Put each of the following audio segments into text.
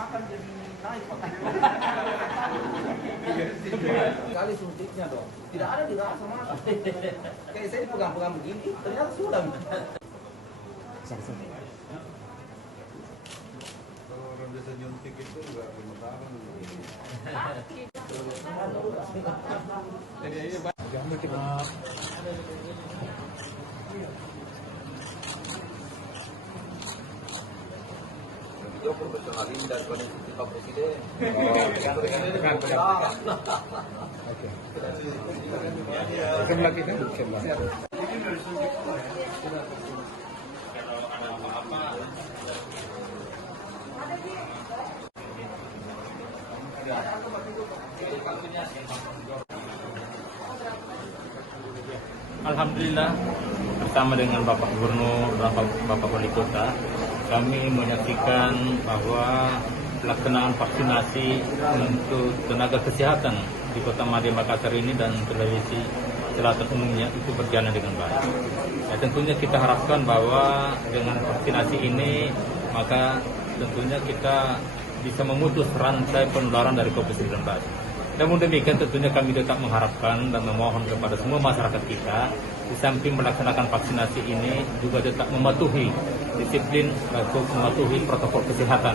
makan jadi naik kali suntiknya dong, tidak ada dirasa makan. Kayak saya pegang-pegang begini, ternyata sudah. Kalau orang biasa nyuntik itu nggak pemekaran. Joko berkenalin dan kondisi Pak Presiden. Oke. Sebelah kita sebelah. Alhamdulillah bersama dengan Bapak Gubernur, Bapak Wali Kota, kami menyaksikan bahwa pelaksanaan vaksinasi untuk tenaga kesehatan di Kota Madya Makassar ini dan Sulawesi Selatan umumnya itu berjalan dengan baik. Ya, tentunya kita harapkan bahwa dengan vaksinasi ini maka tentunya kita bisa memutus rantai penularan dari COVID-19. Namun demikian tentunya kami tetap mengharapkan dan memohon kepada semua masyarakat kita di samping melaksanakan vaksinasi ini juga tetap mematuhi disiplin untuk mematuhi protokol kesehatan.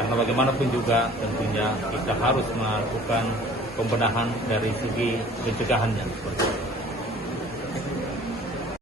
Karena bagaimanapun juga tentunya kita harus melakukan pembenahan dari segi pencegahannya.